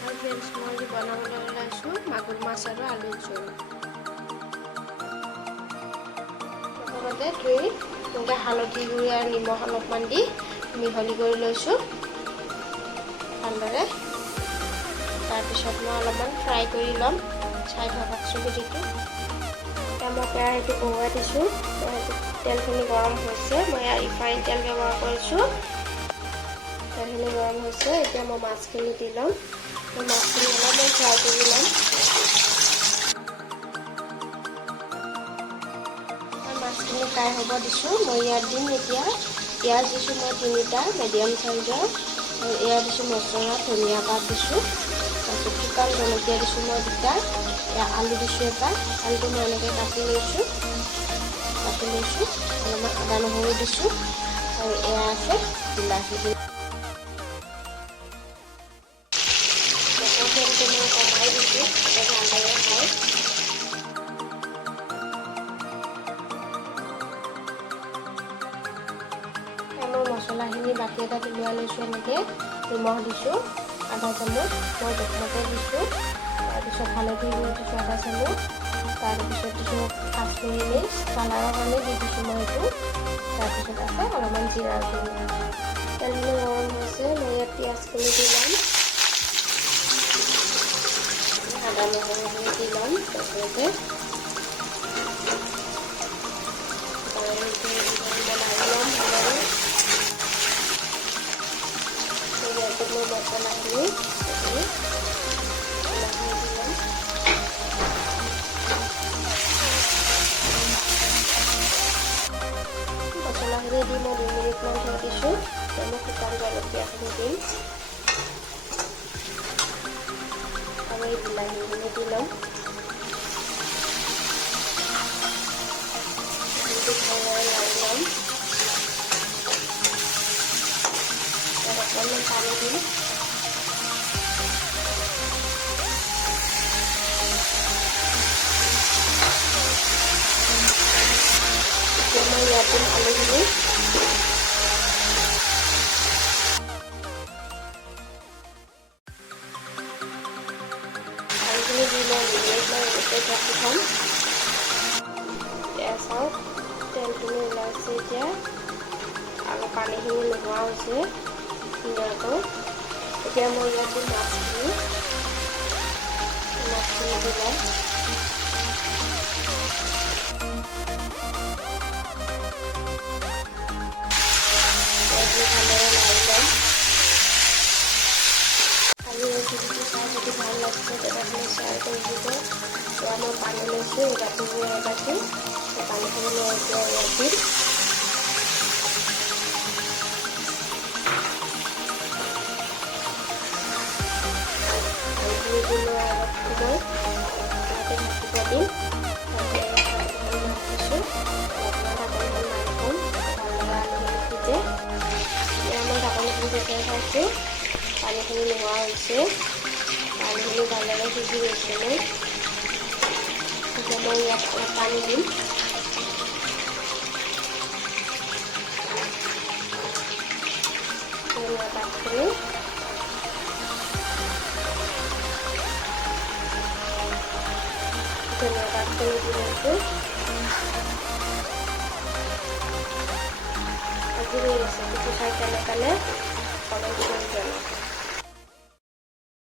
আৰু ফ্ৰেণ্ডছ মই বনাবলৈ ওলাইছোঁ মাগুৰ মাছ আৰু আলুৰ জোল। প্ৰথমতে ধুই এনেকৈ হালধি গুড়ি আৰু নিমখ অলপমান দি মিহলি কৰি লৈছোঁ ভালদৰে। তাৰপিছত মই অলপমান ফ্ৰাই কৰি ল'ম। চাই থাককচোন ভিডিঅ'টো। এতিয়া মই কেৰাহীটো বহুৱাই দিছোঁ। তেলখিনি গৰম হৈছে। মই ৰিফাইন তেল ব্যৱহাৰ কৰিছোঁ। তেলখিনি গৰম হৈছে। এতিয়া মই মাছখিনি দি ল'ম। মাছখিনি অলপমান ফ্ৰাই কৰি ল'ম। মাছখিনি ফ্ৰাই হ'ব দিছোঁ। মই ইয়াত দিম এতিয়া পিঁয়াজ দিছোঁ মই 3টা মিডিয়াম চাইজৰ, আৰু এয়া দিছোঁ মছলা, ধনিয়া পাত দিছোঁ, তাৰপিছত শুকান জলকীয়া দিছোঁ মই 2টা, এয়া আলু দিছোঁ এটা। আলুটো মই এনেকৈ কাটি লৈছোঁ। অলপমান আদা নহৰু দিছোঁ, আৰু এয়া আছে বিলাহী। তেলটো মই কমাই দিছোঁ ভালদৰে হয়। মই মছলাখিনি বাতি এটাত উলিয়াই লৈছোঁ। এনেকৈ নিমখ দিছোঁ আধা চামুচ, মই জোখমতে দিছোঁ। তাৰপিছত হালধি গুড়ি দিছোঁ আধা চামুচ, তাৰপিছত দিছোঁ কাশ্মীৰী মিৰ্চ, কালাৰৰ কাৰণে দি দিছোঁ মই এইটো। তাৰপিছত আছে অলপমান জিৰাৰ গুড়ি। তেলখিনি গৰম হৈছে। মই ইয়াত পিঁয়াজখিনি দি ল'ম, আদা নহৰুখিনি দি ল'ম। তাৰপিছতে মই মছলাখিনি দি মই 2 মিনিটমান থৈ দিছোঁ। মই শুকান জলকীয়াখিনি দিম আৰু এই বিলাহীখিনি দি ল'ম। ভালদৰে লাৰি ল'ম। অকণমান পানী দিম। মই ইয়াত দিম আলুখিনি। আলুখিনি দি মই 2 মিনিটমান এনেকৈ ঢাকি থ'ম। এতিয়া চাওক তেলখিনি ওলাইছে এতিয়া, আৰু পানীখিনি নোহোৱা হৈছে ধুনীয়াকৈ। এতিয়া মই ইয়াত দিম মাছখিনি দি ল'ম। ভালদৰে লাৰি ল'ম। আৰু এই ভিডিঅ'টো চাই যদি ভাল লাগিছে তেতিয়াহ'লে শ্বেয়াৰ কৰি দিব। এতিয়া মই পানী লৈছোঁ, এই বাতিবোৰ এবাটি পানীখিনি মই এতিয়া ইয়াত দিম। পানীখিনি দি মই অলপ সময় তাতে ঢাকিব দিম। তাতে দিছোঁ অলপমান ঢাকনিখন মাৰি থ'ম, ভালদৰে আলুখিনি সিজে। এতিয়া মই ঢাকনিখন যেতিয়া চাইছোঁ পানীখিনি নোহোৱা হৈছে, পানীখিনি ভালদৰে সিজি গৈছে মোৰ। এতিয়া মই ইয়াত অলপ পানী দিম। ধনিয়া পাতখিনি di লৈছোঁ। আজি এই ৰেচিপিটো চাই কেনেকৈ কমেণ্ট কৰি জনাওক।